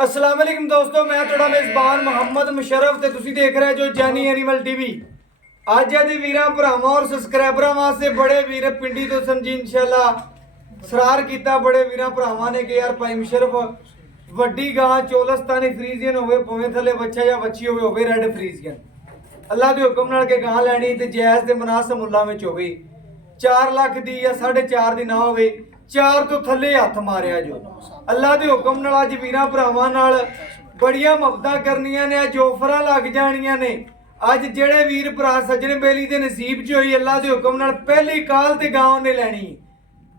अस्सलाम वालेकुम दोस्तों, मैं थोड़ा मेज़बान मोहम्मद मुशर्रफ ते तुसी देख रहे जो जैनी एनिमल टीवी। ਅੱਜ ਦੇ ਵੀਰਾਂ ਭਰਾਵਾਂ ਔਰ ਸਬਸਕ੍ਰਾਈਬਰਾਂ ਵਾਸਤੇ ਬੜੇ ਵੀਰ ਪਿੰਡੀ ਤੋਂ ਸਮਝੀ ਇਨਸ਼ਾਅੱਲਾ ਸਰਾਰ ਕੀਤਾ ਬੜੇ ਵੀਰਾਂ ਭਰਾਵਾਂ ਨੇ ਕਿ ਯਾਰ ਭਾਈ ਮੁਸ਼ਰਫ ਵੱਡੀ ਗਾਂ ਚੋਲਸਤਾਨੀ ਫਰੀਜ਼ੀਅਨ ਹੋਵੇ ਭਾਵੇਂ ਥੱਲੇ ਬੱਚਾ ਜਾਂ ਬੱਚੀ ਹੋਵੇ ਰੈੱਡ ਫਰੀਜ਼ੀਅਨ ਅੱਲਾ ਦੇ ਹੁਕਮ ਨਾਲ ਕਿ ਗਾਂ ਲੈਣੀ ਤੇ ਜਾਇਜ਼ ਤੇ ਮੁਨਾਸਬ ਮੁੱਲਾਂ ਵਿੱਚ ਹੋਵੇ 4 ਲੱਖ ਦੀ ਜਾਂ 4.5 ਦੀ ਨਾ ਹੋਵੇ 4 ਤੋਂ ਥੱਲੇ ਹੱਥ ਮਾਰਿਆ ਜੋ ਅੱਲਾ ਦੇ ਹੁਕਮ ਨਾਲ ਅੱਜ ਵੀਰਾਂ ਭਰਾਵਾਂ ਨਾਲ ਬੜੀਆਂ ਮੁਹੱਬਤਾਂ ਕਰਨੀਆਂ ਨੇ ਅੱਜ ਆਫਰਾਂ ਲੱਗ ਜਾਣੀਆਂ ਨੇ। ਅੱਜ ਜਿਹੜੇ ਵੀਰ ਭਰਾ ਸੱਜਣ ਬੇਲੀ ਦੇ ਨਸੀਬ 'ਚ ਹੋਈ ਅੱਲਾ ਦੇ ਹੁਕਮ ਨਾਲ ਪਹਿਲੀ ਕਾਲ ਤੇ ਗਾਂ ਉਹਨੇ ਲੈਣੀ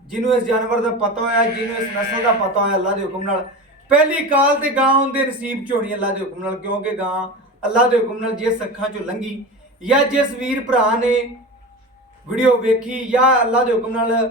ਜਿਹਨੂੰ ਇਸ ਜਾਨਵਰ ਦਾ ਪਤਾ ਹੋਇਆ ਜਿਹਨੂੰ ਇਸ ਨਸਲ ਦਾ ਪਤਾ ਹੋਇਆ ਅੱਲਾ ਦੇ ਹੁਕਮ ਨਾਲ ਪਹਿਲੀ ਕਾਲ ਤੇ ਗਾਂ ਉਹਦੇ ਨਸੀਬ 'ਚ ਹੋਣੀ ਅੱਲਾ ਦੇ ਹੁਕਮ ਨਾਲ ਕਿਉਂਕਿ ਗਾਂ ਅੱਲਾ ਦੇ ਹੁਕਮ ਨਾਲ ਜਿਸ ਅੱਖਾਂ 'ਚੋਂ ਲੰਘੀ ਜਾਂ ਜਿਸ ਵੀਰ ਭਰਾ ਨੇ ਵੀਡੀਓ ਵੇਖੀ ਜਾਂ ਅੱਲਾ ਦੇ ਹੁਕਮ ਨਾਲ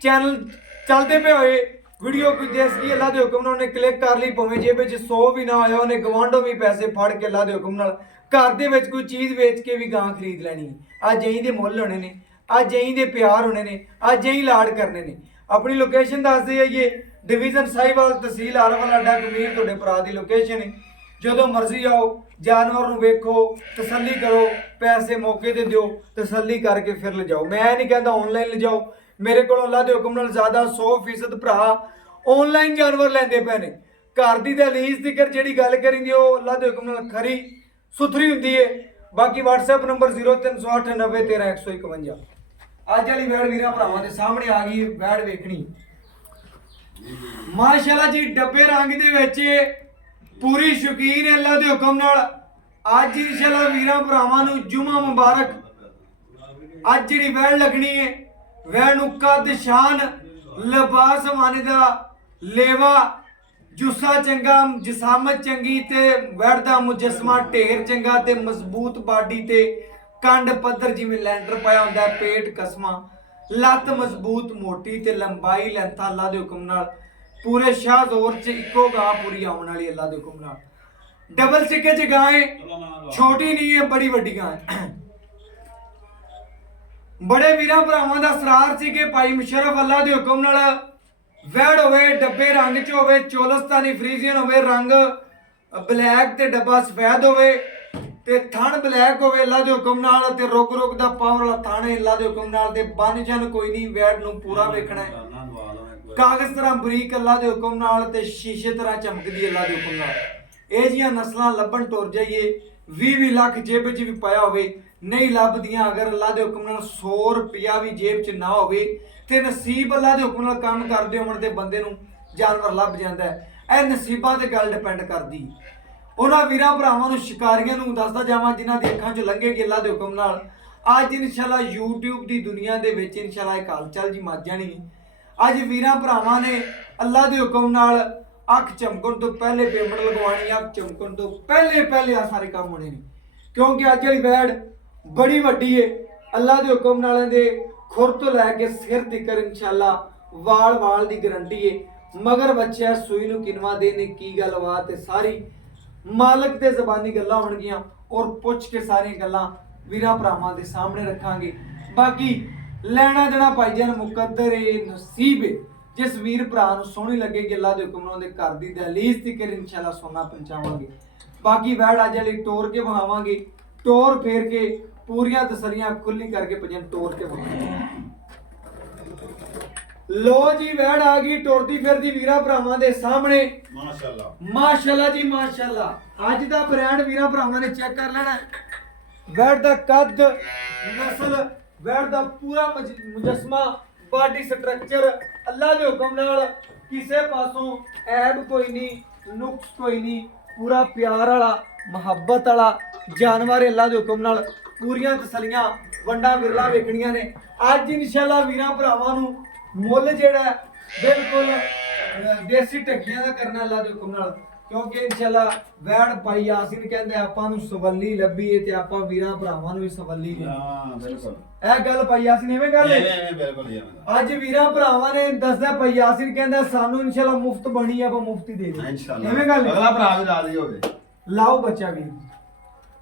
ਚੈਨਲ ਚੱਲਦੇ ਪਏ ਹੋਏ ਵੀਡੀਓ ਕੋਈ ਜਿਸ ਕੀ ਅੱਲਾ ਦੇ ਹੁਕਮ ਨਾਲ ਉਹਨੇ ਕਲਿੱਕ ਕਰ ਲਈ ਭਾਵੇਂ ਜੇਬ ਵਿੱਚ 100 ਵੀ ਨਾ ਹੋਇਆ ਉਹਨੇ ਗਵਾਂਢੋਂ ਵੀ ਪੈਸੇ ਫੜ ਕੇ ਅੱਲਾ ਦੇ ਹੁਕਮ ਨਾਲ ਘਰ ਦੇ ਵਿੱਚ ਕੋਈ ਚੀਜ਼ ਵੇਚ ਕੇ ਵੀ ਗਾਂ ਖਰੀਦ ਲੈਣੀ ਅੱਜ ਐਂ ਦੇ ਮੁੱਲ ਹੋਣੇ ਨੇ ਅੱਜ ਐਂ ਦੇ ਪਿਆਰ ਹੋਣੇ ਨੇ ਅੱਜ ਐਂ ਲਾੜ ਕਰਨੇ ਨੇ। ਆਪਣੀ ਲੋਕੇਸ਼ਨ ਦੱਸਦੇ ਆਈਏ ਡਿਵੀਜ਼ਨ ਸਾਈਵਾਲ ਤਹਿਸੀਲ ਆਲਮਵਾਲ ਅੱਡਾ ਕਮੀਰ ਤੁਹਾਡੇ ਭਰਾ ਦੀ ਲੋਕੇਸ਼ਨ ਹੈ। ਜਦੋਂ ਮਰਜ਼ੀ ਆਓ ਜਾਨਵਰ ਨੂੰ ਵੇਖੋ ਤਸੱਲੀ ਕਰੋ ਪੈਸੇ ਮੌਕੇ ਤੇ ਦਿਓ ਤਸੱਲੀ ਕਰਕੇ ਫਿਰ ਲਿਜਾਓ। ਮੈਂ ਨਹੀਂ ਕਹਿੰਦਾ ਆਨਲਾਈਨ ਲਿਜਾਓ ਮੇਰੇ ਕੋਲੋਂ ਅੱਲਾ ਦੇ ਹੁਕਮ ਨਾਲ ਜ਼ਿਆਦਾ 100% ਭਰਾ ਆਨਲਾਈਨ ਜਾਨਵਰ ਲੈਂਦੇ ਪਏ ਨੇ। ਘਰ ਦੀ ਦਹਲੀਜ਼ ਦੀ ਜਿਹੜੀ ਗੱਲ ਕਰੀਂਦੀ ਉਹ ਅੱਲਾ ਦੇ ਹੁਕਮ ਨਾਲ ਖਰੀ ਸੁਥਰੀ ਹੁੰਦੀ ਹੈ। ਬਾਕੀ WhatsApp ਨੰਬਰ 0308901351। ਅੱਜ ਵਾਲੀ ਵੈੜ ਵੀਰਾਂ ਭਰਾਵਾਂ ਦੇ ਸਾਹਮਣੇ ਆ ਗਈ ਵੈੜ ਵੇਖਣੀ ਮਾਸ਼ਾਅੱਲਾ ਜੀ ਡੱਬੇ ਰੰਗ ਦੇ ਵਿੱਚ ਪੂਰੀ ਸ਼ੌਕੀਨ ਹੈ ਅੱਲਾ ਦੇ ਹੁਕਮ ਨਾਲ। ਅੱਜ ਇਨਸ਼ਾਅੱਲਾ ਵੀਰਾਂ ਭਰਾਵਾਂ ਨੂੰ ਜੁਮਾ ਮੁਬਾਰਕ। ਅੱਜ ਜਿਹੜੀ ਵੈੜ ਲੱਗਣੀ ਹੈ ਵੈੜ ਨੂੰ ਕੱਦ ਸ਼ਾਨ ਲਿਬਾਸ ਮਾਨੇ ਦਾ ਲੇਵਾ ਜੁੱਸਾ ਚੰਗਾ ਜਿਸਾਮਤ ਚੰਗੀ ਤੇ ਵੈੜ ਦਾ ਮੁਜਸਮਾ ਢੇਰ ਚੰਗਾ ਤੇ ਮਜ਼ਬੂਤ ਬਾਡੀ ਤੇ ਕੰਡ ਪੱਧਰ ਜਿਵੇਂ ਲੈਂਡਰ ਪਾਇਆ ਹੁੰਦਾ ਪੇਟ ਕਸਮਾ ਲੱਤ ਮਜ਼ਬੂਤ ਮੋਟੀ ਤੇ ਲੰਬਾਈ ਲੈਂਥਾ ਅੱਲਾ ਦੇ ਹੁਕਮ ਨਾਲ ਪੂਰੇ ਸ਼ਾਹ ਜ਼ੋਰ ਚ ਇੱਕੋ ਗਾਂ ਪੂਰੀ ਆਉਣ ਵਾਲੀ ਅੱਲਾ ਦੇ ਹੁਕਮ ਨਾਲ। ਡਬਲ ਸਿੱਕੇ ਚ ਗਾਂ ਹੈ ਛੋਟੀ ਨਹੀਂ ਹੈ ਬੜੀ ਵੱਡੀ ਗਾਂ ਹੈ। ਬੜੇ ਵੀਰਾਂ ਭਰਾਵਾਂ ਦਾ ਸਰਾਰ ਸੀ ਕਿ ਭਾਈ ਮੁਸ਼ਰਫ ਅੱਲਾ ਦੇ ਹੁਕਮ ਨਾਲ ਵੈੜ ਹੋਵੇ ਡੱਬੇ ਰੰਗ ਚ ਹੋਵੇ ਚੋਲਸਤਾਨੀ ਫਰੀਜ਼ੀਅਨ ਹੋਵੇ ਰੰਗ ਬਲੈਕ ਤੇ ਡੱਬਾ ਸਫੈਦ ਹੋਵੇ ਤੇ ਥਣ ਬਲੈਕ ਹੋਵੇ ਅੱਲਾ ਦੇ ਹੁਕਮ ਨਾਲ ਤੇ ਰੁਕ ਰੁਕ ਦਾ ਪਾਵਰ ਵਾਲਾ ਥਣ ਅੱਲਾ ਦੇ ਹੁਕਮ ਨਾਲ ਤੇ ਬਨ ਜਨ ਕੋਈ ਨਹੀਂ ਵੈੜ ਨੂੰ ਪੂਰਾ ਵੇਖਣਾ ਹੈ ਕਾਗਜ਼ ਤਰ੍ਹਾਂ ਬਰੀਕ ਅੱਲਾ ਦੇ ਹੁਕਮ ਨਾਲ ਤੇ ਸ਼ੀਸ਼ੇ ਤਰ੍ਹਾਂ ਚਮਕਦੀ ਅੱਲਾ ਦੇ ਹੁਕਮ ਨਾਲ। ਇਹ ਜੀਆਂ ਨਸਲਾਂ ਲੱਭਣ ਟੁਰ ਜਾਈਏ 20 ਲੱਖ ਜੇਬ ਵਿੱਚ ਵੀ ਪਾਇਆ ਹੋਵੇ ਨਹੀਂ ਲੱਭਦੀਆਂ। ਅਗਰ ਅੱਲਾ ਦੇ ਹੁਕਮ ਨਾਲ 100 ਰੁਪਿਆ ਵੀ ਜੇਬ 'ਚ ਨਾ ਹੋਵੇ ਤੇ ਨਸੀਬ ਅੱਲਾ ਦੇ ਹੁਕਮ ਨਾਲ ਕੰਮ ਕਰਦੇ ਹੋਣ ਤੇ ਬੰਦੇ ਨੂੰ ਜਾਨਵਰ ਲੱਭ ਜਾਂਦਾ ਹੈ। ਇਹ ਨਸੀਬਾਂ ਤੇ ਗੱਲ ਡਿਪੈਂਡ ਕਰਦੀ। ਉਹਨਾਂ ਵੀਰਾਂ ਭਰਾਵਾਂ ਨੂੰ ਸ਼ਿਕਾਰੀਆਂ ਨੂੰ ਦੱਸਦਾ ਜਾਵਾਂ ਜਿਨ੍ਹਾਂ ਦੀ ਅੱਖਾਂ 'ਚ ਲੰਘੇਗੀ ਅੱਲਾ ਦੇ ਹੁਕਮ ਨਾਲ ਅੱਜ ਇਨਸ਼ਾਅੱਲਾ YouTube ਦੀ ਦੁਨੀਆ ਦੇ ਵਿੱਚ ਇਨਸ਼ਾਅੱਲਾ ਇੱਕ ਹਲਚਲ ਜੀ ਮੱਚ ਜਾਣੀ। ਅੱਜ ਵੀਰਾਂ ਭਰਾਵਾਂ ਨੇ ਅੱਲਾ ਦੇ ਹੁਕਮ ਨਾਲ ਅੱਖ ਚਮਕਣ ਤੋਂ ਪਹਿਲੇ ਪੇਮੈਂਟ ਲਗਵਾਉਣੀ ਅੱਖ ਚਮਕਣ ਤੋਂ ਪਹਿਲੇ ਆ ਸਾਰੇ ਕੰਮ ਹੋਣੇ ਨੇ ਕਿਉਂਕਿ ਅੱਜ ਵਾਲੀ ਵੈੜ ਬੜੀ ਵੱਡੀ ਹੈ। ਅੱਲਾ ਦੇ ਹੁਕਮ ਨਾਲ ਇਹਦੇ ਖੁਰ ਤੋਂ ਲੈ ਕੇ ਸਿਰ ਤੱਕ ਇਨਸ਼ਾਅੱਲਾ ਵਾਲ ਦੀ ਗਰੰਟੀ ਹੈ। ਮਗਰ ਬੱਚਾ ਸੂਈ ਨੂੰ ਕਿਨਵਾ ਦੇ ਨੇ ਕੀ ਗੱਲਬਾਤ ਹੈ ਸਾਰੀ ਮਾਲਕ ਦੇ ਜ਼ਬਾਨੀ ਗੱਲਾਂ ਹੋਣਗੀਆਂ ਔਰ ਪੁੱਛ ਕੇ ਸਾਰੀਆਂ ਗੱਲਾਂ ਵੀਰਾਂ ਭਰਾਵਾਂ ਦੇ ਸਾਹਮਣੇ ਰੱਖਾਂਗੇ। ਬਾਕੀ ਲੈਣਾ ਦੇਣਾ ਭਾਈਜਾਨ ਮੁਕੱਦਰ ਏ ਨਸੀਬ ਏ ਜਿਸ ਵੀਰ ਭਰਾ ਨੂੰ ਸੋਹਣੀ ਲੱਗੇਗੀ ਅੱਲਾ ਦੇ ਹੁਕਮ ਨਾਲ ਉਹਦੇ ਘਰ ਦੀ ਦਹਲੀਜ਼ ਤੱਕ ਇਨਸ਼ਾਅੱਲਾ ਸੋਨਾ ਪਹੁੰਚਾਵਾਂਗੇ। ਬਾਕੀ ਵੈੜ ਅੱਜ ਵਾਲੀ ਤੋੜ ਕੇ ਵਿਖਾਵਾਂਗੇ ਟੋਰ ਫੇਰ ਕੇ ਪੂਰੀਆਂ ਤਸਰੀਆਂ ਖੁੱਲੀ ਕਰਕੇ ਭਜਨ ਤੋੜ ਕੇ ਵਿਖਾਵਾਂਗੇ। ਲੋ ਜੀ ਵੈੜ ਆ ਗਈ ਟੁਰਦੀ ਫਿਰਦੀ ਵੀਰਾਂ ਭਰਾਵਾਂ ਦੇ ਸਾਹਮਣੇ ਮਾਸ਼ਾਅੱਲਾ ਜੀ ਮਾਸ਼ਾਅੱਲਾ। ਅੱਜ ਦਾ ਬ੍ਰਾਂਡ ਵੀਰਾਂ ਭਰਾਵਾਂ ਨੇ ਚੈੱਕ ਕਰ ਲੈਣਾ। ਵੈੜ ਦਾ ਕੱਦ ਨਸਲ ਵੈੜ ਦਾ ਪੂਰਾ ਮੁਜਸਮਾ ਬਾਡੀ ਸਟਰਕਚਰ ਅੱਲਾ ਦੇ ਹੁਕਮ ਨਾਲ ਕਿਸੇ ਪਾਸੋਂ ਐਬ ਕੋਈ ਨਹੀਂ ਨੁਕਸ ਕੋਈ ਨਹੀਂ ਪੂਰਾ ਪਿਆਰ ਵਾਲਾ ਮੁਹੱਬਤ ਵਾਲਾ ਜਾਨਵਰ ਅੱਲਾ ਦੇ ਹੁਕਮ ਨਾਲ ਪੂਰੀਆਂ ਤਸਲੀਆਂ ਵੰਡਾ ਵਿਰਲਾ ਵੇਖਣੀਆਂ ਨੇ। ਅੱਜ ਇਨਸ਼ਾਅੱਲਾ ਵੀਰਾਂ ਭਰਾਵਾਂ ਨੂੰ ਮੁੱਲ ਜਿਹੜਾ ਬਿਲਕੁਲ ਦੇਸੀ ਟੱਕੀਆਂ ਦਾ ਕਰਨਾ ਅੱਲਾ ਦੇ ਹੁਕਮ ਨਾਲ ਕਿਉਂਕਿ ਇਨਸ਼ਾਅੱਲਾ ਵੈੜ ਭਾਈ ਯਾਸੀਨ ਕਹਿੰਦੇ ਆਪਾਂ ਨੂੰ ਸਵੱਲੀ ਲੱਭੀ ਏ ਤੇ ਆਪਾਂ ਵੀਰਾਂ ਭਰਾਵਾਂ ਨੂੰ ਵੀ ਸਵੱਲੀ ਦੇ। ਹਾਂ ਬਿਲਕੁਲ ਇਹ ਗੱਲ ਭਾਈ ਯਾਸੀਨ ਐਵੇਂ ਗੱਲ ਐਵੇਂ ਬਿਲਕੁਲ ਐਵੇਂ। ਅੱਜ ਵੀਰਾਂ ਭਰਾਵਾਂ ਨੇ ਦੱਸਦਾ ਭਾਈ ਯਾਸੀਨ ਕਹਿੰਦਾ ਸਾਨੂੰ ਇਨਸ਼ਾਅੱਲਾ ਮੁਫਤ ਬਣੀ ਆਪਾਂ ਮੁਫਤੀ ਦੇ ਦੇ ਇਨਸ਼ਾਅੱਲਾ ਐਵੇਂ ਗੱਲ ਅਗਲਾ ਭਰਾ ਵੀ ਰਾਜ਼ੀ ਹੋਵੇ ਲਾਓ ਬੱਚਾ ਵੀ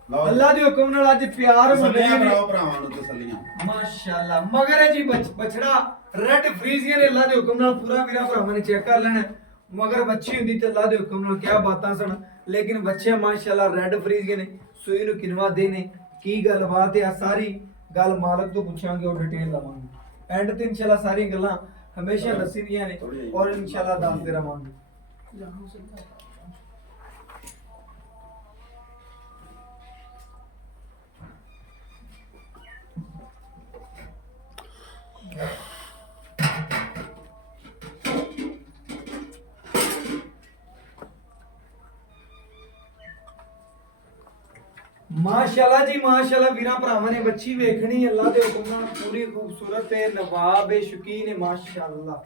ਅੱਲਾ ਦੇ ਹੁਕਮ ਨਾਲ ਅੱਜ ਪਿਆਰ ਮੁੰਡੇ ਨੇ ਭਰਾਵਾਂ ਨੂੰ ਤਸੱਲੀਆਂ ਮਾਸ਼ਾਅੱਲਾ। ਮਗਰ ਹੈ ਜੀ ਬਛੜਾ ਰੈੱਡ ਫਰੀਜ਼ੀਅਨ ਅੱਲਾ ਦੇ ਹੁਕਮ ਨਾਲ ਪੂਰਾ ਵੀਰਾਂ ਭਰਾਵਾਂ ਨੇ ਚੈੱਕ ਕਰ ਲੈਣਾ ਮਗਰ ਬੱਚੀ ਹੁੰਦੀ ਤੇ ਅੱਲਾ ਦੇ ਹੁਕਮ ਨਾਲ ਕਿਆ ਬਾਤਾਂ ਸਨ, ਲੇਕਿਨ ਬੱਚੇ ਮਾਸ਼ਾਅੱਲਾ ਰੈੱਡ ਫਰੀਜ਼ ਗਏ ਨੇ। ਸੂਈ ਨੂੰ ਕਿਨਵਾ ਦੇ ਨੇ, ਕੀ ਗੱਲਬਾਤ ਹੈ, ਸਾਰੀ ਗੱਲ ਮਾਲਕ ਤੋਂ ਪੁੱਛਾਂਗੇ ਔਰ ਡਿਟੇਲ ਲਵਾਂਗੇ। ਐਂਡ ਤੇ ਇਨਸ਼ਾਅੱਲਾ ਸਾਰੀ ਗੱਲਾਂ ਹਮੇਸ਼ਾ ਦੱਸੀਆਂ ਨੇ ਔਰ ਇਨਸ਼ਾਅੱਲਾ ਦੱਸਦੇ ਰਵਾਂਗੇ। माशाल्लाह जी माशाल्लाह वीरा भरावां ने बच्ची वेखनी अल्लाह दे हुक्म नाल पूरी खूबसूरत है, नवाब है, शकीन है माशाल्लाह।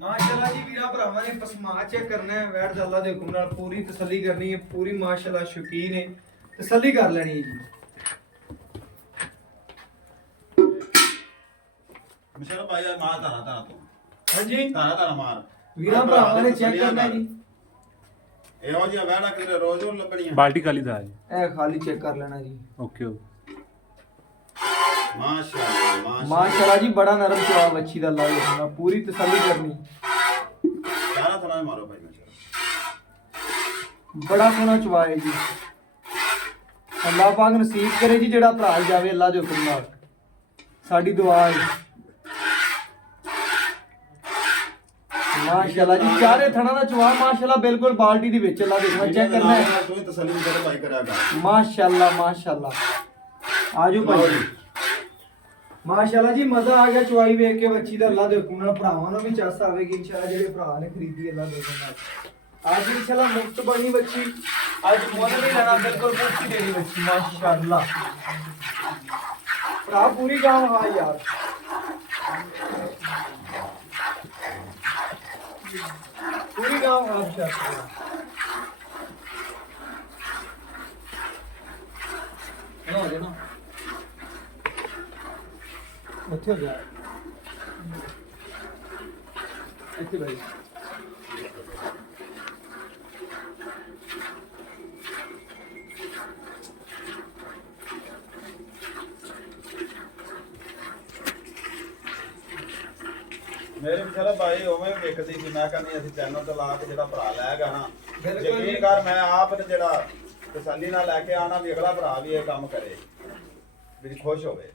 माशाल्लाह जी वीरा भरावां ने पसमा चेक करना है, वैट दा अल्लाह दे हुक्म नाल पूरी तसल्ली करनी है, पूरी माशाल्लाह शौकीन है, तसल्ली कर लेनी है जी। मुशर्रफ भाई यार मार तारा तारा तो हां जी तारा तारा मार वीरा भरावां ने चेक करना है जी। ਇਹੋ ਜਿਹਾ ਵਹਿਣਾ ਕਿਤੇ ਰੋਜ਼ ਨੂੰ ਲੱਭਣੀਆਂ। बाल्टी खाली था जी। ए खाली चेक कर लेना जी। ओके माशाल्लाह माशाल्लाह जी बड़ा नरम जवाब अच्छी दा अल्लाह दे हुक्म नाल पूरी तसल्ली करनी। तारा थोड़ा मारो भाई माशाल्लाह। बड़ा सोना चवा है जी। अल्लाह पाक नसीब करे जी जेड़ा भरा जावे अल्लाह दे हुक्म नाल, साडी दुआ है। माशाल्लाह जी चारे थणा दा चवा माशाल्लाह बिल्कुल बाल्टी दी विच अल्लाह देखना चेक करना है। तू ही तसल्ली कर भाई करागा। माशाल्लाह माशाल्लाह आजो भाई माशाल्लाह जी मजा आ गया चवाई वेख के बच्ची दा अल्लाह दे हुक्म नाल। भरावां नूं भी चस आवेगी इंशाल्लाह जेडे भरा ने खरीदी अल्लाह दे हुक्म नाल। आज इंशाल्लाह मुफ्त बनी बच्ची, आज मुझे नहीं लेना बिल्कुल मुफ्त ही देनी बच्ची माशाल्लाह। भरा पूरी गांव हाँ यार पूरी गांव हाँ माशाल्लाह। हो जाना ਉੱਥੇ ਹੋ ਜਾ ਇੱਥੇ ਬੈਠ। ਮੇਰੇ ਵਿਚਾਰਾ ਭਾਈ ਉਵੇਂ ਵੇਖਦੀ ਸੀ, ਮੈਂ ਕਹਿੰਦੀ ਅਸੀਂ ਚੈਨਲ ਤੇ ਲਾ ਕੇ ਜਿਹੜਾ ਭਰਾ ਲੈਗਾ ਨਾ ਬਿਲਕੁਲ ਯਕੀਨ ਕਰ ਮੈਂ ਆਪ ਤੇ ਜਿਹੜਾ ਤਸੱਲੀ ਨਾਲ ਲੈ ਕੇ ਆਣਾ ਵੀ ਅਗਲਾ ਭਰਾ ਵੀ ਇਹ ਕੰਮ ਕਰੇ ਵੀ ਖੁਸ਼ ਹੋਵੇ।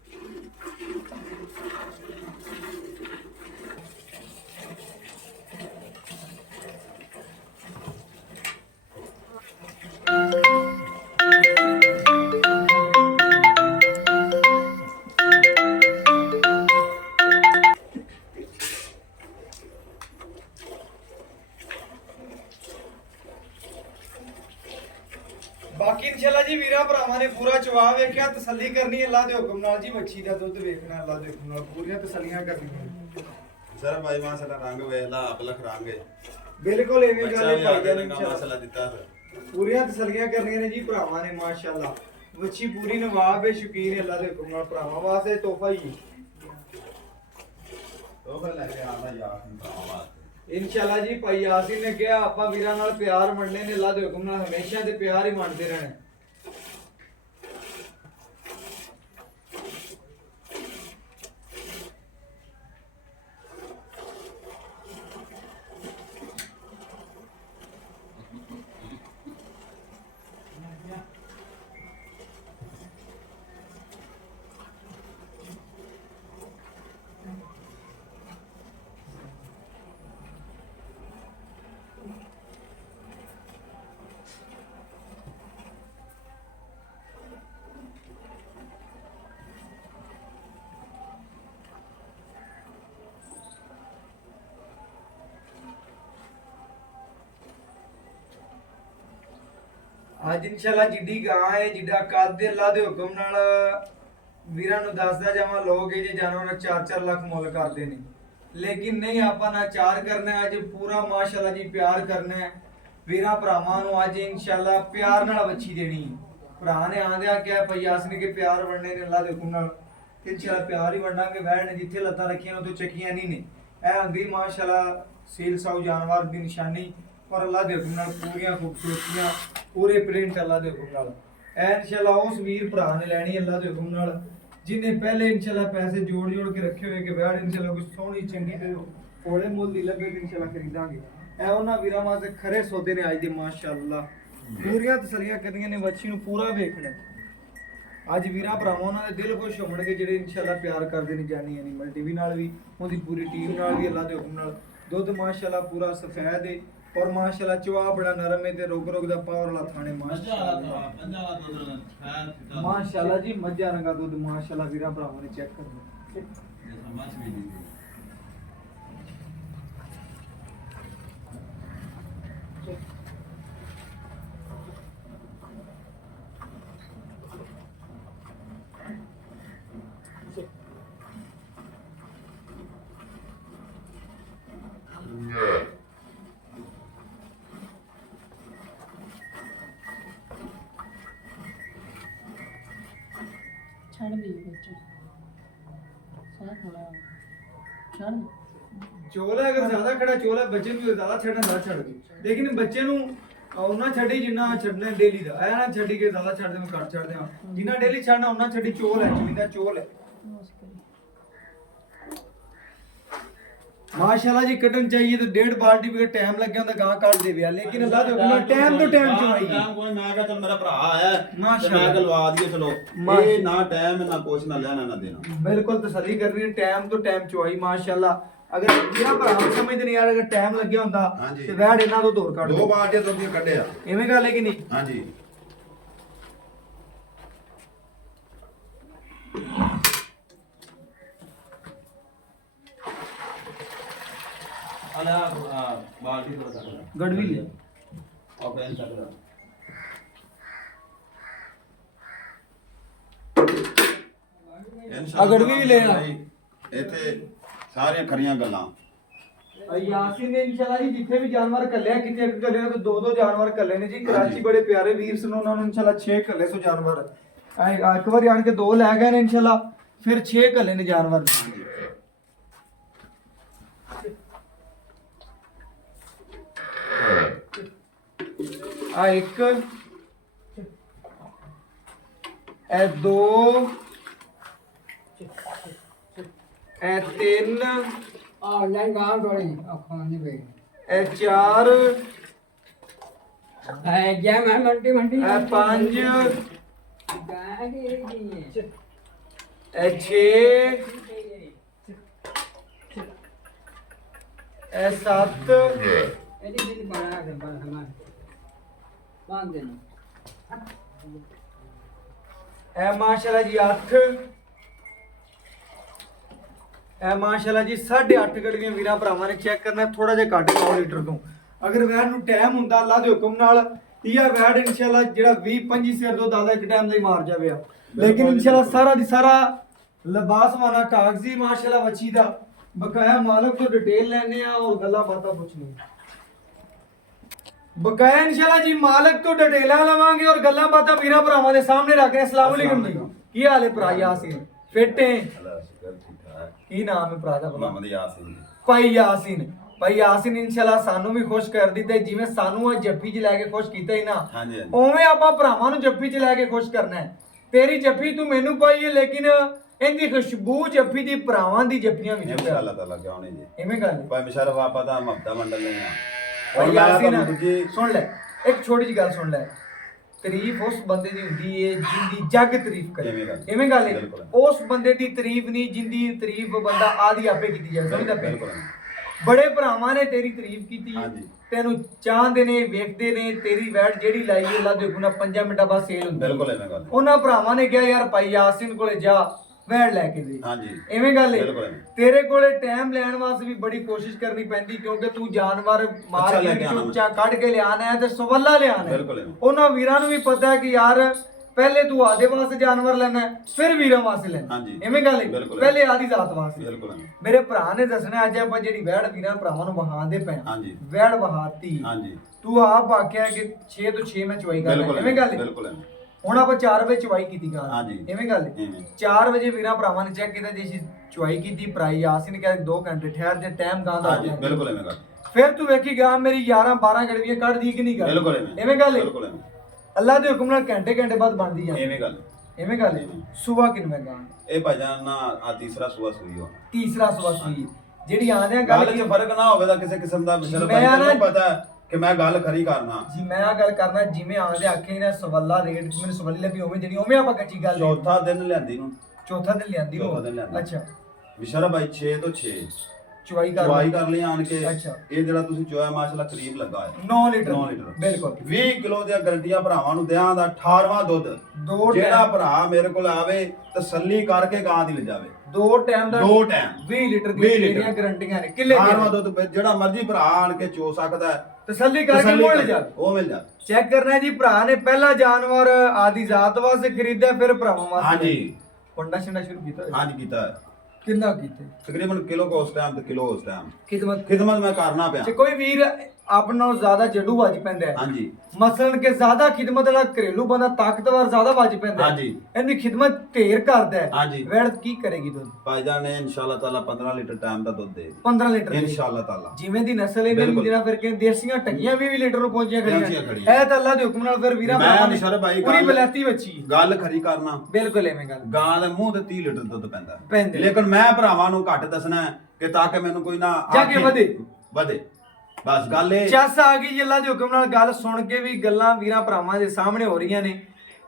बाकी इंशाल्लाह जी वीरा भरावां ने पूरा चवा वेखिया, तसल्ली करनी अल्लाह दे हुक्म नाल जी। मच्छी दा दुੱਧ ਵੇਖਣਾ अल्लाह दे हुक्म नाल, पूरी तसल्लियां करनियां। ਸਰ ਭਾਈ ਮਾਸਲਾ ਰੰਗ ਵੇਖਲਾ ਅਪਲਖ ਰੰਗ ਹੈ बिल्कुल एਵੇਂ ਬੱਚਾ ਗੱਲ ਵੀ ਹੈ ਆ ਭਾਈ ਗਿਆ ਜਾਨ ਨਾ इंशाल्लाह ਮਸਲਾ ਦਿੱਤਾ ਫਿਰ पूरियां तसल्लियां करनियां ने जी भरावां ने माशाल्लाह। मच्छी पूरी नवाब है, शौकीन है अल्लाह दे हुक्म नाल। भरावां वास्ते तोहफा ही ਉਹ ਫਿਰ ਲੈ ਕੇ ਆਉਂਦਾ ਯਾਰ ਭਰਾਵਾਂ ਵਾਸਤੇ। इंशाल्लाह जी भाई यासीन ने कहा ਆਪਾਂ ਵੀਰਾਂ ਨਾਲ ਪਿਆਰ ਮੰਨਣੇ ਨੇ अल्लाह दे हुक्म नाल, हमेशा ते प्यार ही ਮੰਨਦੇ ਰਹਿਣਾ। ਅੱਜ ਇਨਸ਼ਾਅੱਲਾ ਜਿੱਡੀ ਗਾਂ ਹੈ ਜਿੱਡਾ ਕੱਦ ਦੇ ਅੱਲਾ ਦੇ ਹੁਕਮ ਨਾਲ ਵੀਰਾਂ ਨੂੰ ਦੱਸਦਾ ਜਾਵਾਂ ਲੋਕ ਇਹ ਜੇ ਜਾਨਵਰ 4-4 ਲੱਖ ਮੁੱਲ ਕਰਦੇ ਨੇ, ਲੇਕਿਨ ਨਹੀਂ ਆਪਾਂ ਨਾ ਚਾਰ ਕਰਨਾ ਅੱਜ ਪੂਰਾ ਮਾਸ਼ਾਅੱਲਾ ਜੀ ਪਿਆਰ ਕਰਨਾ ਹੈ ਵੀਰਾਂ ਭਰਾਵਾਂ ਨੂੰ। ਅੱਜ ਇਨਸ਼ਾਅੱਲਾ ਪਿਆਰ ਨਾਲ ਵੱਛੀ ਦੇਣੀ ਹੈ। ਭਰਾ ਨੇ ਆਂਦਿਆ ਕਿਹਾ ਭਈ ਆਸਨੀ ਕੇ ਪਿਆਰ ਵੰਡਣੇ ਨੇ ਅੱਲਾ ਦੇ ਹੁਕਮ ਨਾਲ, ਇਨਸ਼ਾਅੱਲਾ ਪਿਆਰ ਹੀ ਵੰਡਾਂਗੇ। ਵੈੜ ਨੇ ਜਿੱਥੇ ਲੱਤਾਂ ਰੱਖੀਆਂ ਉਹ ਤੋਂ ਚੱਕੀਆਂ ਨਹੀਂ ਨੇ। ਇਹ ਹੁੰਦੀ ਮਾਸ਼ਾਅੱਲਾ ਸੀਲ ਸਾਊ ਜਾਨਵਰ ਦੀ ਨਿਸ਼ਾਨੀ, ਪਰ ਅੱਲਾ ਦੇ ਹੁਕਮ ਨਾਲ ਪੂਰੀਆਂ ਖੂਬਸੂਰਤੀਆਂ ਪੂਰੇ ਪ੍ਰਿੰਟ ਅੱਲਾ ਦੇ ਹੁਕਮ ਨਾਲ। ਇਹ ਇਨਸ਼ਾਅੱਲਾ ਉਸ ਵੀਰ ਭਰਾ ਨੇ ਲੈਣੀ ਅੱਲਾ ਦੇ ਹੁਕਮ ਨਾਲ ਜਿਹਨੇ ਪਹਿਲੇ ਇਨਸ਼ਾਅੱਲਾ ਪੈਸੇ ਜੋੜ ਕੇ ਰੱਖੇ ਹੋਏ ਕਿ ਵੈੜ ਇਨਸ਼ਾਅੱਲਾ ਕੋਈ ਸੋਹਣੀ ਚੰਗੀ ਤੇ ਕੋਲੇ ਮੁੱਲ ਦੀ ਲੱਗੇ ਇਨਸ਼ਾਅੱਲਾ ਖਰੀਦਾਂਗੇ। ਇਹ ਉਹਨਾਂ ਵੀਰਾਂ ਵਾਸਤੇ ਖਰੇ ਸੌਦੇ ਨੇ ਅੱਜ ਦੇ ਮਾਸ਼ਾਅੱਲਾ। ਪੂਰੀਆਂ ਤਸੱਲੀਆਂ ਕਰਨੀਆਂ ਨੇ, ਬੱਚੀ ਨੂੰ ਪੂਰਾ ਵੇਖਣਾ। ਅੱਜ ਵੀਰਾਂ ਭਰਾਵਾਂ ਉਹਨਾਂ ਦੇ ਦਿਲ ਖੁਸ਼ ਹੋਣਗੇ ਜਿਹੜੇ ਇਨਸ਼ਾਅੱਲਾ ਪਿਆਰ ਕਰਦੇ ਨੇ ਜਾਨੀ ਐਨੀਮਲ ਟੀਵੀ ਨਾਲ ਵੀ, ਉਹਦੀ ਪੂਰੀ ਟੀਮ ਨਾਲ ਵੀ ਅੱਲਾ ਦੇ ਹੁਕਮ ਨਾਲ। ਦੁੱਧ ਮਾਸ਼ਾਅੱਲਾ ਪੂਰਾ ਸਫੈਦ ਹੈ ਔਰ ਮਾਸ਼ਾਅੱਲਾ ਚਵਾ ਬੜਾ ਨਰਮ ਹੈ ਤੇ ਰੋਗ ਦਾ ਪਾਵਰ ਵਾਲਾ ਥਾਣੇ ਮਾਸ਼ਾਅੱਲਾ ਜੀ। ਮੱਝਾਂ ਰੰਗਾ ਦੁੱਧ ਮਾਸ਼ਾਅੱਲਾ ਵੀਰਾਂ ਭਰਾਵਾਂ ਨੇ ਚੈੱਕ ਕਰਨਾ। ਛੱਡ ਦੇ ਬੱਚਾ ਸਾਰਾ ਖੜਾ ਛੱਡ ਚੋਲਾ ਅਗਰ ਜ਼ਿਆਦਾ ਖੜਾ ਚੋਲਾ ਬੱਚੇ ਨੂੰ ਜ਼ਿਆਦਾ ਛੱਡਣਾ ਨਾ ਛੱਡ ਦੇ, ਲੇਕਿਨ ਬੱਚੇ ਨੂੰ ਉਹਨਾਂ ਛੱਡੀ ਜਿੰਨਾ ਛੱਡਣਾ ਡੇਲੀ ਦਾ। ਐ ਨਾ ਛੱਡੀ ਕੇ ਜ਼ਿਆਦਾ ਛੱਡ ਦੇ ਘੱਟ ਛੱਡ ਦਿਆਂ, ਜਿੰਨਾ ਡੇਲੀ ਛੱਡਣਾ ਉਹਨਾਂ ਛੱਡੀ। ਚੋਲ ਹੈ ਜਿੰਦਾ ਚੋਲ ਹੈ माशाल्लाह जी। कटन चाहिए तो 1.5 बाल्टी भी टाइम लग गया गां काट दे दिया, लेकिन अल्लाह दे हुक्म टाइम तो टाइम चवाई टाइम कोई मैं कहा चल मेरा भरा आया माशाल्लाह मैं गलवा दिए चलो ये ना टाइम ना कुछ ना लेना ना देना। बिल्कुल तसल्ली कर रही है, टाइम तो टाइम चवाई माशाल्लाह। अगर मेरा भरा समझते नहीं यार, अगर टाइम लग गया होता ते वैड़ इना तो दूर काट 2 बाल्टियां तो भी कढिया एवें गल है कि नहीं? हां जी। बाल्टी थोड़ा गड़वी ले और पेन सकदा गड़वी भी ले आ। इथे सारे खरियां गल्लां यासीन ने इंशाल्लाह जी जिथे भी जानवर कल्ले किथे एक कल्ले तो 2-2 जानवर कल्ले ने जी। कराची बड़े प्यारे वीर सन, उन्होंने इंशाल्लाह 6 कल्ले सो जानवर एक बार आन के 2 ले गए ने इंशाल्लाह, फिर 6 कल्ले ने जानवर। आ एक ए 2 ए 3 ਆ ਲੈ ਗਾਂ ਡੋਲੀ ਅੱਖਾਂ ਦੀ ਵੇ ए 4 ਐ ਗਿਆ ਮੈਂ ਮੰਡੀ ए 5 ਗਾਂ ਦੀ ए 6 ए 7 ਇਹਦੀ ਵੀ ਬਣਾ ਕੇ ਬਣਾ ਹਮਾਰ ਬਾਂਧ ਦੇਣਾ ए माशाल्लाह जी 8 ए माशाल्लाह जी 8.5 ਗੜਵੀਆਂ ਵੀਰਾਂ ਭਰਾਵਾਂ ਨੇ ਚੈੱਕ ਕਰਨਾ ਥੋੜਾ ਜਿਹਾ ਘੱਟ 9 ਲੀਟਰ ਤੋਂ। ਅਗਰ ਵੈੜ ਨੂੰ ਟਾਈਮ ਹੁੰਦਾ ਅੱਲਾ ਦੇ ਹੁਕਮ ਨਾਲ ਇਹ ਵੈੜ ਇਨਸ਼ਾਅੱਲਾ ਜਿਹੜਾ 20-25 ਸਿਰ ਤੋਂ ਦਾਦਾ ਇੱਕ ਟਾਈਮ ਦਾ ਹੀ ਮਾਰ ਜਾਵੇ, ਲੇਕਿਨ ਇਨਸ਼ਾਅੱਲਾ ਸਾਰਾ ਦੀ ਸਾਰਾ ਲਿਬਾਸ ਵਾਲਾ ਕਾਗਜ਼ੀ ਮਾਸ਼ਾਅੱਲਾ ਵੱਛੀ ਦਾ ਬਕਾਇਆ ਮਾਲਕ ਤੋਂ ਡਿਟੇਲ ਲੈਣੇ ਆ ਔਰ ਗੱਲਾਂ ਬਾਤਾਂ ਪੁੱਛਣੀ ਬਕਾਇਆ ਇਨਸ਼ਾਅੱਲਾ ਜੀ ਮਾਲਕ ਤੋਂ ਡਿਟੇਲਾਂ ਲਵਾਂਗੇ ਔਰ ਗੱਲਾਂ ਬਾਤਾਂ ਵੀਰਾਂ ਭਰਾਵਾਂ ਦੇ ਸਾਹਮਣੇ ਰੱਖ ਰਹੇ। ਅਸਲਾਮ ਅਲੈਕੁਮ ਜੀ, ਕੀ ਹਾਲ ਹੈ ਭਰਾ ਯਾਸੀਨ? ਫਿੱਟ ਹੈ? ਕੀ ਨਾਮ ਹੈ ਭਰਾ ਦਾ? ਮੁਹੰਮਦ ਯਾਸੀਨ ਭਾਈ ਯਾਸੀਨ। ਭਾਈ ਯਾਸੀਨ ਇਨਸ਼ਾਅੱਲਾ ਸਾਨੂੰ ਵੀ ਖੁਸ਼ ਕਰ ਦਿੱਤਾ, ਜਿਵੇਂ ਸਾਨੂੰ ਇਹ ਜੱਫੀ 'ਚ ਲੈ ਕੇ ਖੁਸ਼ ਕੀਤਾ ਹੀ ਨਾ, ਉਵੇਂ ਆਪਾਂ ਭਰਾਵਾਂ ਨੂੰ ਜੱਫੀ 'ਚ ਲੈ ਕੇ ਖੁਸ਼ ਕਰਨਾ ਹੈ। ਤੇਰੀ ਜੱਫੀ ਤੂੰ ਮੈਨੂੰ ਪਾਈ ਹੈ, ਲੇਕਿਨ ਇਹਦੀ ਖੁਸ਼ਬੂ ਜੱਫੀ ਦੀ ਭਰਾਵਾਂ ਦੀ ਜੱਫੀਆਂ ਵਿੱਚ ਇੰਸ਼ਾ ਅੱਲਾਹ ਤਾਲਾ ਜਾਣੇ ਜੀ। ਇਵੇਂ ਗੱਲ ਭਾਈ ਮੁਸ਼ਰਫ ਆਪਾ ਦਾ ਹਫਤਾ ਮੰਡਲ ਨਹੀਂ ਆ। ਭਾਈ ਯਾਸੀਨ ਸੁਣ ਲੈ, ਇੱਕ ਛੋਟੀ ਜਿਹੀ ਗੱਲ ਸੁਣ ਲੈ। ਤਾਰੀਫ ਉਸ ਬੰਦੇ ਦੀ ਹੁੰਦੀ ਹੈ ਜਿੰਦੀ ਜੱਗ ਤਾਰੀਫ ਕਰੇ, ਇਵੇਂ ਗੱਲ ਹੈ। ਉਸ ਬੰਦੇ ਦੀ ਤਾਰੀਫ ਨਹੀਂ ਜਿੰਦੀ ਤਾਰੀਫ ਬੰਦਾ ਆਦੀ ਆਪੇ ਕੀਤੀ ਜਾਵੇ, ਸਮਝਦਾ ਪਿਆ? ਬੜੇ ਭਰਾਵਾਂ ਨੇ ਤੇਰੀ ਤਾਰੀਫ ਕੀਤੀ, ਤੈਨੂੰ ਚਾਹਦੇ ਨੇ, ਵੇਖਦੇ ਨੇ। ਤੇਰੀ ਵੈਟ ਜਿਹੜੀ ਲਾਈ ਅੱਲਾ ਦੇ ਹੁਕਮ ਨਾਲ 5 ਮਿੰਟਾਂ ਬਾਅਦ ਸੇਲ ਹੁੰਦੀ। ਬਿਲਕੁਲ ਐਵੇਂ ਗੱਲ। ਉਹਨਾਂ ਭਰਾਵਾਂ ਨੇ ਕਿਹਾ ਯਾਰ ਭਾਈ ਯਾਸੀਨ ਕੋਲੇ ਜਾ, ਵੈੜ ਲੈ ਕੇ ਦੇ। ਹਾਂਜੀ ਐਵੇਂ ਗੱਲ ਹੈ। ਬਿਲਕੁਲ ਐਵੇਂ। ਤੇਰੇ ਕੋਲੇ ਟਾਈਮ ਲੈਣ ਵਾਸਤੇ ਵੀ ਬੜੀ ਕੋਸ਼ਿਸ਼ ਕਰਨੀ ਪੈਂਦੀ ਕਿਉਂਕਿ ਤੂੰ ਜਾਨਵਰ ਮਾਰ ਲੈ ਕੇ ਕੇ ਆਉਣਾ। ਚੁੱਚਾ ਕੱਢ ਕੇ ਲਿਆਣਾ ਹੈ ਤੇ ਸਵੱਲਾ ਲਿਆਣਾ ਹੈ। ਬਿਲਕੁਲ ਐਵੇਂ। ਉਹਨਾਂ ਵੀਰਾਂ ਨੂੰ ਵੀ ਪਤਾ ਹੈ ਕਿ ਯਾਰ ਪਹਿਲੇ ਤੂੰ ਆਦੇ ਵਾਸਤੇ ਜਾਨਵਰ ਲੈਣਾ ਹੈ, ਫਿਰ ਵੀਰਾਂ ਵਾਸਤੇ ਲੈਣਾ। ਹਾਂਜੀ। ਐਵੇਂ ਗੱਲ ਹੈ। ਬਿਲਕੁਲ। ਪਹਿਲੇ ਆਦੀ ਜ਼ਾਤ ਵਾਸਤੇ। ਬਿਲਕੁਲ ਐਵੇਂ। ਮੇਰੇ ਭਰਾ ਨੇ ਦੱਸਣਾ ਅੱਜ ਆਪਾਂ ਜਿਹੜੀ ਵੈੜ ਵੀਰਾਂ ਭਰਾਵਾਂ ਨੂੰ ਵਹਾਉਂਦੇ ਪਏ ਹਾਂ। ਹਾਂਜੀ। ਵੈੜ ਵਹਾਤੀ ਹਾਂਜੀ ਤੂੰ ਆਪ ਆਖਿਆ ਕਿ 6 ਤੋਂ 6 ਮੈਂ ਚਵਾਈ ਕਰਨਾ। ਬਿਲਕੁਲ ਐਵੇਂ ਗੱਲ ਹੈ। ਬਿਲਕੁਲ ਐਵੇਂ। ਹੁਣ ਆਪਾਂ 4 ਵਜੇ ਚਵਾਈ ਕੀਤੀ ਗਾਂ। ਹਾਂਜੀ। ਐਵੇਂ ਗੱਲ ਹੈ। ਐਵੇਂ। 4 ਵਜੇ ਵੀਰਾਂ ਭਰਾਵਾਂ ਨੇ ਚੈੱਕ ਕੀਤਾ ਜੇ ਅਸੀਂ ਚਵਾਈ ਕੀਤੀ ਪ੍ਰਾਈ ਆਸੀ ਨੇ ਕਿਹਾ 2 ਘੰਟੇ ਠਹਿਰ ਜੇ ਟਾਈਮ ਗਾਂ ਦਾ ਹੋ ਹਾਂਜੀ ਗਿਆ। ਬਿਲਕੁਲ ਐਵੇਂ ਗੱਲ। ਫਿਰ ਤੂੰ ਵੇਖੀ ਗਾਂ ਮੇਰੀ 11 12 ਗੜਵੀਆਂ ਕੱਢਦੀ ਕਿ ਨਹੀਂ ਕੱਢਦੀ। ਬਿਲਕੁਲ ਐਵੇਂ। ਐਵੇਂ ਗੱਲ ਹੈ। ਬਿਲਕੁਲ ਐਵੇਂ। ਅੱਲਾ ਦੇ ਹੁਕਮ ਨਾਲ ਘੰਟੇ ਘੰਟੇ ਬਾਅਦ ਬਣਦੀ ਜਾਂਦੀ। ਐਵੇਂ ਗੱਲ। ਐਵੇਂ ਗੱਲ ਹੈ। ਸੁਬਾ ਕਿੰਨੇ ਗਾਂ ਇਹ ਭਾਈਜਾਨ ਨਾ ਆ ਤੀਸਰਾ ਸੂਆ ਸੂਈ ਹੋ ਤੀਸਰਾ ਸੁਬਾ ਸੂਈ ਜਿਹੜੀ ਆਂਦੇ ਆ ਗੱਲ ਗੱਲ 'ਚ ਫਰਕ ਨਾ ਹੋਵੇ ਤਾਂ ਕਿਸੇ ਕਿਸਮ ਦਾ ਮਿਸ਼ਰ ਮੈਂ ਭਾਈ ਨਾ- ਤੈਨੂੰ ਪਤਾ ਹੈ ਕਿ ਮੈਂ ਗੱਲ ਖਰੀ ਕਰਨਾ। ਜੀ ਮੈਂ ਆ ਗੱਲ ਕਰਨਾ ਜਿਵੇਂ ਆਂਦੇ ਆਖੇ ਨੇ ਸਵੱਲਾ ਰੇਟ ਮੈਨੂੰ ਸਵੱਲੀ ਲੱਭੀ ਉਵੇਂ ਜਿਹੜੀ ਉਵੇਂ ਆਪਾਂ ਕੱਚੀ ਗੱਲ ਚੌਥਾ ਦਿਨ ਲਿਆਂਦੀ ਨੂੰ ਚੌਥਾ ਦਿਨ ਲਿਆਂਦੀ ਚੌਥਾ ਦਿਨ ਲਿਆਂਦੀ। ਅੱਛਾ ਮਿਸ਼ਰ ਭਾਈ 6 ਤੋਂ 6 ਚਵਾਈ ਕਰ ਚਵਾਈ ਕਰ ਲਈ ਆਣ ਕੇ। ਅੱਛਾ। ਇਹ ਜਿਹੜਾ ਤੁਸੀਂ ਚੋਇਆ ਮਾਸ਼ਾਅੱਲਾ ਕਰੀਬ ਲੱਗਾ ਹੈ 9 ਲੀਟਰ 9 ਲੀਟਰ। ਬਿਲਕੁਲ 20 ਕਿਲੋ ਦੀਆਂ ਗਰੰਟੀਆਂ ਭਰਾਵਾਂ ਨੂੰ ਦਿਆਂ ਦਾ 18ਵਾਂ ਦੁੱਧ। ਦੋ ਜਿਹੜਾ ਟਾਈਮ ਭਰਾ ਮੇਰੇ ਕੋਲ ਆਵੇ ਤਸੱਲੀ ਕਰਕੇ ਗਾਂ ਦੀ ਲੈ ਜਾਵੇ। ਦੋ ਟਾਈਮ ਦਾ 2 ਟਾਈਮ 20 ਲੀਟਰ 20 ਦੀਆਂ ਲੀਟਰ। ਗਰੰਟੀਆਂ ਨੇ ਕਿੱਲੇ 18ਵਾਂ ਦੁੱਧ ਜਿਹੜਾ ਮਰਜ਼ੀ ਭਰਾ ਆਣ ਕੇ ਚੋ ਸਕਦਾ ਹੈ। ਤਸੱਲੀ ਕਰਕੇ ਤਸੱਲੀ ਮੁੱਲ ਕਰਕੇ ਜਾ ਉਹ ਮਿਲ ਜਾ। ਚੈੱਕ ਕਰਨਾ ਹੈ ਜੀ ਭਰਾ ਨੇ ਪਹਿਲਾ ਜਾਨਵਰ ਆਦੀ ਜ਼ਾਤ ਵਾਸਤੇ ਖਰੀਦਿਆ ਫਿਰ ਭਰਾਵਾਂ ਵਾਸਤੇ ਹਾਂਜੀ ਪੰਡਾ ਛੰਡਾ ਸ਼ੁਰੂ ਕੀਤਾ ਹੋਇਆ। ਹਾਂਜੀ ਕੀਤਾ ਹੈ। ਕਿੰਨਾ ਕੀਤੇ ਤਕਰੀਬਨ ਕਿਲੋ ਕੋ ਉਸ ਟਾਈਮ ਤੇ ਕਿਲੋ ਉਸ ਟਾਈਮ ਖਿਦਮਤ ਖਿਦਮਤ ਮੈਂ ਕਰਨਾ ਪਿਆ। ਜੇ ਕੋਈ ਵੀਰ ਆਪਣੇ ਨਾਲੋਂ ਜ਼ਿਆਦਾ ਜੱਡੂ ਵੱਜ ਪੈਂਦਾ ਹੈ ਹਾਂਜੀ ਮਸਲਨ ਕਿ ਜ਼ਿਆਦਾ ਖਿਦਮਤ ਵਾਲਾ ਘਰੇਲੂ ਬੰਦਾ ਤਾਕਤਵਰ ਜ਼ਿਆਦਾ ਵੱਜ ਪੈਂਦਾ ਹੈ ਹਾਂਜੀ ਇਹਦੀ ਖਿਦਮਤ ਢੇਰ ਕਰਦਾ ਹੈ ਹਾਂਜੀ। ਵੈੜ ਕੀ ਕਰੇਗੀ ਦੁੱਧ ਭਾਈਜਾਨ ਨੇ ਇਨਸ਼ਾਅੱਲਾ ਤਾਲਾ 15 ਲੀਟਰ ਟਾਈਮ ਦਾ ਦੁੱਧ ਦੇ 15 ਲੀਟਰ ਦੀ। ਇਨਸ਼ਾਅੱਲਾ ਤਾਲਾ। ਜਿਵੇਂ ਦੀ ਨਸਲ ਇਹਨੇ ਬਿਲਕੁਲ। ਜਿਹੜਾ ਫਿਰ ਕਿ ਦੇਸੀਆਂ ਟੰਗੀਆਂ 20 ਲੀਟਰ ਨੂੰ ਪਹੁੰਚੀਆਂ ਪਹੁੰਚੀਆਂ ਖੜੀਆਂ ਖੜੀਆਂ। ਇਹ ਤਾਂ ਅੱਲਾ ਦੇ ਹੁਕਮ ਨਾਲ ਫਿਰ ਵੀਰਾਂ ਮੈਂ ਭਰਾਵਾਂ ਨੇ ਨਿਸ਼ਰ ਭਾਈ ਪੂਰੀ ਗੱਲ- ਬਲੈਤੀ ਬੱਚੀ ਗੱਲ ਖਰੀ ਕਰਨਾ। ਬਿਲਕੁਲ ਐਵੇਂ ਗੱਲ ਗਾਂ ਦੇ ਮੂੰਹ ਤੇ 30 ਲੀਟਰ ਦੁੱਧ ਪੈਂਦਾ ਪੈਂਦਾ। ਲੇਕਿਨ ਮੈਂ ਭਰਾਵਾਂ ਨੂੰ ਘੱਟ ਦੱਸਣਾ ਹੈ ਕਿ ਤਾਂ ਕਿ ਮੈਨੂੰ ਕੋਈ ਨਾ ਜਾ ਕੇ ਆਖੇ। ਵਧੇ। ਬਸ ਗੱਲ ਇਹ। ਚੱਸ ਆ ਗਈ ਜੀ ਅੱਲਾ ਦੇ ਹੁਕਮ ਨਾਲ ਗੱਲ ਸੁਣ ਕੇ ਵੀ ਗੱਲਾਂ ਵੀਰਾਂ ਭਰਾਵਾਂ ਦੇ ਸਾਹਮਣੇ ਹੋ ਰਹੀਆਂ ਨੇ।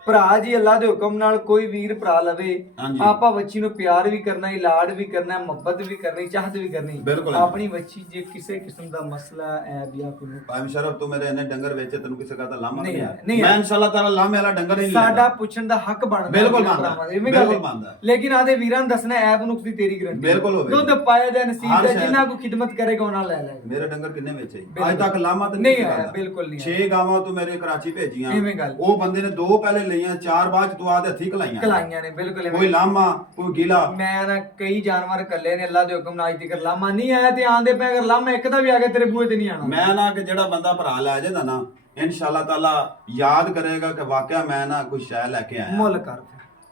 ਭਰਾ ਜੀ ਅੱਲਾ ਦੇ ਹੁਕਮ ਨਾਲ ਕੋਈ ਵੀਰ ਭਰਾ ਲਵੇ ਹਾਂਜੀ। ਆਪਾਂ ਬੱਚੀ ਨੂੰ ਪਿਆਰ ਵੀ ਕਰਨਾ ਹੈ ਲਾਡ ਵੀ ਕਰਨਾ ਹੈ ਮੁਹੱਬਤ ਵੀ ਕਰਨੀ ਚਾਹਤ ਵੀ ਕਰਨੀ ਬਿਲਕੁਲ। ਆਪਣੀ ਬੱਚੀ ਜੇ ਕਿਸੇ ਕਿਸਮ ਦਾ ਮਸਲਾ ਹੈ ਜਾਂ ਕੋਈ ਭਾਈ ਸ਼ਰਫ ਤੂੰ ਮੇਰੇ ਇੰਨੇ ਡੰਗਰ ਵੇਚੇ ਤੈਨੂੰ ਕਿਸੇ ਦਾ ਲਾਮਾ ਨਹੀਂ ਨਹੀਂ ਹੈ, ਆਇਆ। ਨਹੀਂ ਹੈ। ਮੈਂ ਇਨਸ਼ਾਅੱਲਾ ਤਾਲਾ ਲਾਮੇ ਵਾਲਾ ਡੰਗਰ ਨਹੀਂ ਲੈਂਦਾ। ਸਾਡਾ ਪੁੱਛਣ ਦਾ ਹੱਕ ਬਣਦਾ ਬਿਲਕੁਲ ਵੀਰਾਂ ਬਣਦਾ। ਭਰਾਵਾਂ ਦਾ, ਇਵੇਂ ਗੱਲ ਬਿਲਕੁਲ ਹੈ। ਬਣਦਾ। ਲੇਕਿਨ ਆਦੇ ਵੀਰਾਂ ਨੂੰ ਦੱਸਣਾ ਐਬ ਨੁਕਸ ਦੀ ਤੇਰੀ ਗਰੰਟੀ ਬਿਲਕੁਲ ਹੋਵੇ। ਦੁੱਧ ਪਾਇਆ ਦਾ ਨਸੀਬ ਹਰ ਦਾ ਸ਼ਾਇਦ। ਜਿੰਨਾ ਕੋ ਖਿਦਮਤ ਕਰੇਗਾ ਉਹਨਾਂ ਲੈ ਲੈ ਮੇਰੇ ਡੰਗਰ ਕਿੰਨੇ ਵੇਚੇ ਬਿਲਕੁਲ। ਅੱਜ ਤੱਕ ਲਾਮਾ ਤੇ ਨਹੀਂ ਕਿਸੇ ਆਇਆ, ਗੱਲ ਦਾ। ਬਿਲਕੁਲ ਨਹੀਂ 6 ਗਾਵਾਂ ਤੂੰ ਮੇਰੇ ਕਰਾਚੀ ਭੇਜੀਆਂ। ਇਵੇਂ ਗੱਲ। ਉਹ ਬੰਦੇ ਨੇ 2 ਪਹਿਲੇ ਲਈਆਂ 4 ਬਾਅਦ ਚ ਤੂੰ ਆਦੇ ਹੱਥੀ ਕਲਾਈਆਂ ਕਲਾਈਆਂ ਨੇ ਬਿਲਕੁਲ ਕੋਈ ਲਾਮਾ ਕੋਈ ਗਿਲਾ। ਮੈਂ ਨਾ ਕਈ ਜਾਨਵਰ ਕੱਲੇ ਨੇ ਅੱਲਾ ਦੇ ਹੁਕਮ ਨਾਲ ਅੱਜ ਤੱਕ ਲਾਮਾ ਨਹੀਂ ਆਇਆ ਤੇ ਆਂਦੇ ਪਏ ਅਗਰ ਲਾਮਾ ਇੱਕ ਦਾ ਵੀ ਆ ਗਿਆ ਤੇਰੇ ਬੂਹੇ ਤੇ ਨਹੀਂ ਆਣਾ। ਮੈਂ ਨਾ ਕਿ ਜਿਹੜਾ ਬੰਦਾ ਭਰਾ ਲੈ ਜਾਂਦਾ ਨਾ ਇਨਸ਼ਾਅੱਲਾ ਤਾਲਾ ਯਾਦ ਕਰੇਗਾ ਕਿ ਵਾਕਿਆ ਮੈਂ ਨਾ ਕੋਈ ਸ਼ੈ ਲੈ ਕੇ ਆਇਆ। ਮੁੱਲ ਕਰ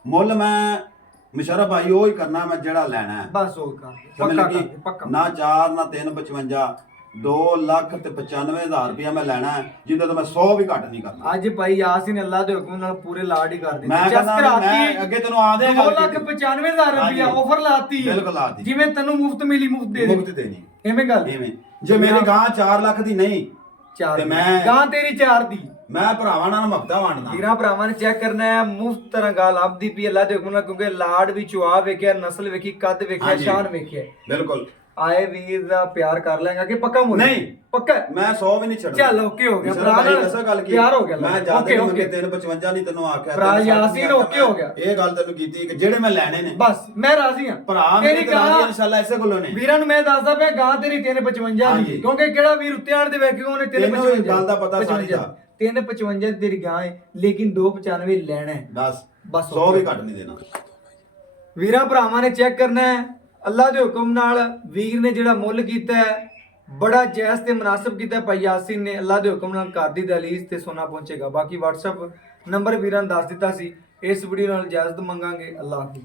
ਮੁੱਲ ਮੈਂ ਮੁਸ਼ਰਫ ਭਾਈ ਉਹ ਹੀ ਕਰਨਾ ਮੈਂ ਜਿਹੜਾ ਲੈਣਾ ਹੈ। ਬਸ ਉਹ ਕਰ ਸਮਝ ਪੱਕਾ ਲੱਗੀ? ਕਰ ਪੱਕਾ ਨਾ 4 ਨਾ 355 2,95,000 ਰੁਪਇਆ ਮੈਂ ਲੈਣਾ ਹੈ ਜਿਹਦੇ ਤੋਂ ਮੈਂ 100 ਵੀ ਘੱਟ ਨਹੀਂ ਕਰਨਾ। ਅੱਜ ਭਾਈ ਯਾਸੀਨ ਅੱਲਾ ਦੇ ਹੁਕਮ ਨਾਲ ਪੂਰੇ ਲਾਡ ਹੀ ਕਰ ਦਿੱਤੇ ਮੈਂ ਕਹਿੰਦਾ ਮੈਂ ਅੱਗੇ ਤੈਨੂੰ ਆਦੇ 2,95,000 ਰੁਪਇਆ ਆਫਰ ਲਾਤੀ ਹੈ। ਬਿਲਕੁਲ ਲਾਤੀ। ਜਿਵੇਂ ਤੈਨੂੰ ਮੁਫਤ ਮਿਲੀ ਮੁਫਤ ਦੇ ਮੁਫਤ ਦੇਣੀ ਐਵੇਂ ਗੱਲ ਐਵੇਂ ਜੇ ਮੇਰੀ ਗਾਂ 4 ਲੱਖ ਦੀ ਨਹੀਂ ਚਾਰ ਤੇ ਦੀ। ਮੈਂ- ਗਾਂ ਤੇਰੀ 4 ਦੀ ਮੈਂ ਭਰਾਵਾਂ ਨਾਲ ਮਫਤਾ ਵੰਡਦਾ। ਵੀਰਾਂ ਭਰਾਵਾਂ ਨੇ ਚੈੱਕ ਕਰਨਾ ਹੈ ਮੁਫਤ ਤਰ੍ਹਾਂ ਗੱਲ ਆਪਦੀ ਪਈ ਅੱਲਾ ਦੇ ਹੁਕਮ ਨਾਲ ਕਿਉਂਕਿ ਲਾਡ ਵੀ ਚੁਆ ਵੇਖਿਆ ਨਸਲ ਵੇਖੀ ਕੱਦ ਵੇਖਿਆ ਹਾਂਜੀ। ਸ਼ਾਨ ਵੇਖਿਆ ਬਿਲਕੁਲ ਆਏ ਵੀਰ ਦਾ ਪਿਆਰ ਕਰ ਲੈਗਾ ਕਿ ਪੱਕਾ ਮੁੱਲ ਨਹੀਂ। ਪੱਕਾ ਮੈਂ 100 ਵੀ ਨਹੀਂ ਛੱਡਣਾ। ਚੱਲ ਓਕੇ ਹੋ ਗਿਆ ਮਿਸਰ ਭਰਾ ਭਾਈ ਨਾਲ ਦੱਸਾਂ ਗੱਲ ਕੀ ਪਿਆਰ ਹੋ ਗਿਆ ਮੈਂ ਓਕੇ ਜਿਆਦਾ ਓਕੇ 355 ਨਹੀਂ ਤੈਨੂੰ ਆਖਿਆ ਭਰਾ 360 ਯਾਸੀਨ ਨਹੀਂ ਓਕੇ ਹੋ ਗਿਆ। ਇਹ ਗੱਲ ਤੈਨੂੰ ਕੀਤੀ ਕਿ ਜਿਹੜੇ ਮੈਂ ਲੈਣੇ ਨੇ ਬਸ ਮੈਂ ਰਾਜ਼ੀ ਹਾਂ ਭਰਾ ਮੇਰੀ ਗਾਂ ਇਨਸ਼ਾਅੱਲਾ ਇਸੇ ਕੋਲੋਂ ਨੇ। ਵੀਰਾਂ ਨੂੰ ਮੈਂ ਦੱਸਦਾ ਪਿਆ ਗਾਂ ਤੇਰੀ 355 ਦੀ ਹਾਂਜੀ। ਕਿਉਂਕਿ ਕਿਹੜਾ ਵੀਰ ਉੱਤੇ ਆਣ ਦੇ ਵੇਖੇ ਉਹਨੇ ਤੈਨੂੰ 355 ਗੱਲ ਦਾ ਪਤਾ ਸਾਰੀ ਦਾ। 355 ਤੇਰੀ ਗਾਂ ਹੈ ਲੇਕਿਨ 295 ਲੈਣਾ ਹੈ ਬਸ ਬਸ 100 ਵੀ ਘੱਟ ਨਹੀਂ ਦੇਣਾ। ਵੀਰਾਂ ਭਰਾਵਾਂ ਨੇ ਚੈੱਕ ਕਰਨਾ ਹੈ ਅੱਲਾ ਦੇ ਹੁਕਮ ਨਾਲ ਵੀਰ ਨੇ ਜਿਹੜਾ ਮੁੱਲ ਕੀਤਾ ਹੈ ਬੜਾ ਜਾਇਜ਼ ਤੇ ਮੁਨਾਸਬ ਕੀਤਾ ਭਾਈ ਯਾਸੀਨ ਨੇ ਅੱਲਾ ਦੇ ਹੁਕਮ ਨਾਲ ਘਰ ਦੀ ਦਹਲੀਜ਼ ਤੇ ਸੋਨਾ ਪਹੁੰਚੇਗਾ। ਬਾਕੀ WhatsApp ਨੰਬਰ ਵੀਰਾਂ ਨੇ ਦੱਸ ਦਿੱਤਾ ਸੀ। ਇਸ ਵੀਡੀਓ ਨਾਲ ਇਜਾਜ਼ਤ ਮੰਗਾਂਗੇ। ਅੱਲਾਹ ਹਾਫਿਜ਼।